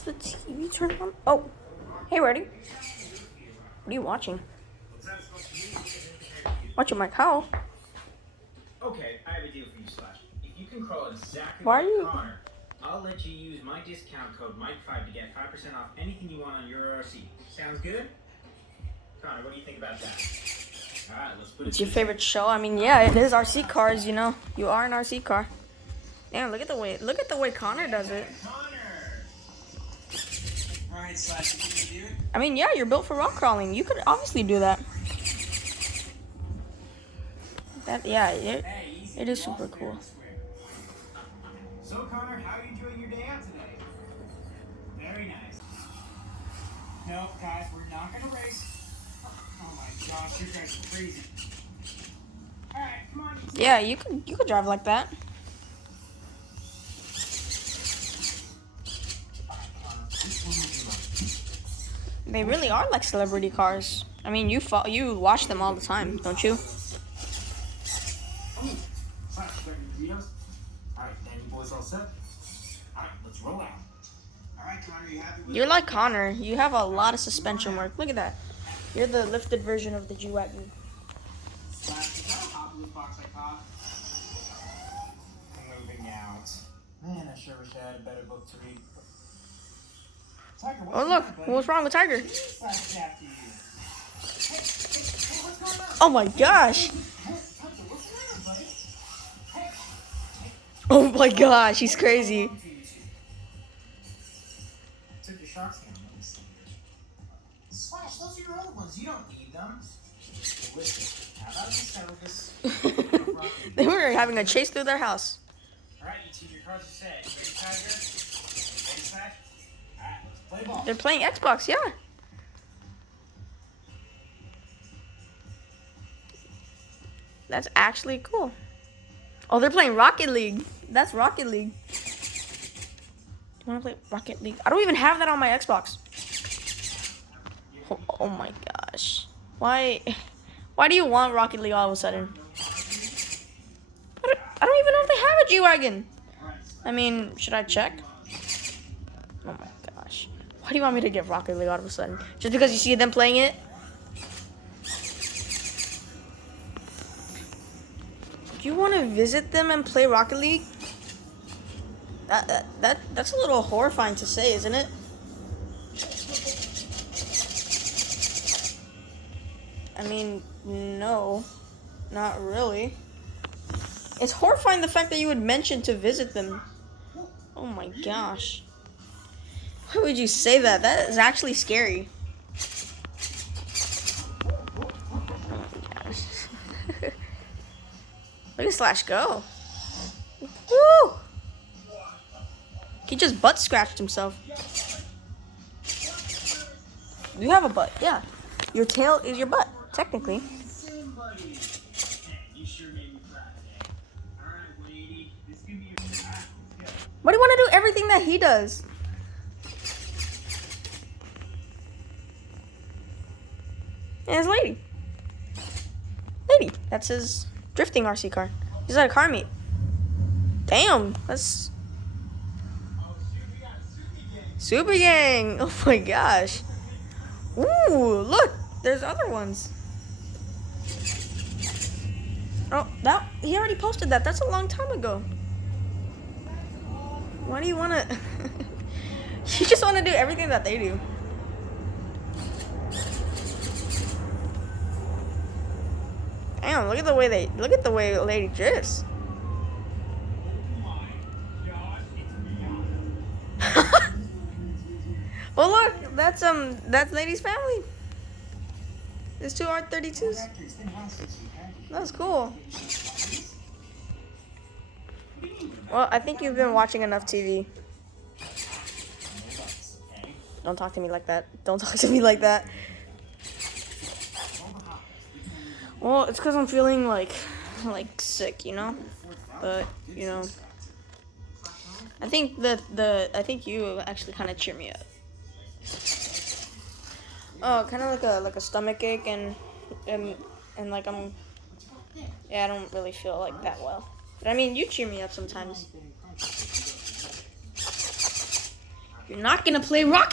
Is the TV turned on? Oh, hey, Reddy. What are you watching? Watching my cow. Okay, I have a deal for you, Slash. If you can crawl exactly Why are like you? Connor, I'll let you use my discount code Mike5 to get 5% off anything you want on your RC. Sounds good? Connor, what do you think about that? Alright, let's put it. It's your favorite show? I mean, yeah, it is RC cars. You know, you are an RC car. Damn, look at the way Connor does it. Alright, Slash, you can do it? I mean, yeah, you're built for rock crawling. You could obviously do that. It is super cool. So, Connor, how are you enjoying your day out today? Very nice. No, guys, we're not gonna race. Oh my gosh, you guys are crazy. Alright, come on. Yeah, you could drive like that. They really are like celebrity cars. I mean, you watch them all the time, don't you? Alright, then you boys all set? Alright, let's roll out. Alright, Connor, you happy with You're like Connor. You have a lot of suspension work. Look at that. You're the lifted version of the G-Wagon. Is that a Hot Wheels box I caught? I'm moving out. Man, I sure wish I had a better book to read. Tiger, what's Oh, look. going on, buddy? What's wrong with Tiger? Slash after you. Hey, what's going on? Oh my gosh. Hey, Tiger, what's going on, buddy? Hey. Oh my gosh, he's crazy. Took your shark skin. Let me see here. Slash, those are your other ones. You don't need them. Listen, how about we settle this? They were having a chase through their house. Alright, you two, your cards are set. Ready, Tiger? Ready, Slash? Alright, let's play ball. They're playing Xbox, yeah. That's actually cool. Oh, they're playing Rocket League. That's Rocket League. You want to play Rocket League? I don't even have that on my Xbox. Oh my gosh. Why do you want Rocket League all of a sudden? I don't even know if they have a G-Wagon. I mean, should I check? Oh my gosh. Why do you want me to get Rocket League all of a sudden? Just because you see them playing it? Do you want to visit them and play Rocket League? That's a little horrifying to say, isn't it? I mean, no, not really. It's horrifying the fact that you would mention to visit them. Oh my gosh. Why would you say that? That is actually scary. Oh my gosh. Look at Slash go. Woo! He just butt scratched himself. You have a butt, yeah. Your tail is your butt, technically. Why do you want to do everything that he does? And his lady. That's his drifting RC car. He's at a car meet. Damn, that's Super Gang. Oh my gosh. Ooh, look, there's other ones. Oh, he already posted that. That's a long time ago. Why do you want to? You just want to do everything that they do. Damn, look at the way Lady drifts. Oh look, that's Lady's family. There's two R32s. That's cool. Well, I think you've been watching enough TV. Don't talk to me like that. Don't talk to me like that. Well, it's because I'm feeling like sick, you know. But you know, I think I think you actually kind of cheer me up. Oh, kind of like a stomach ache and like I don't really feel like that well. But I mean, you cheer me up sometimes. You're not gonna play Rocket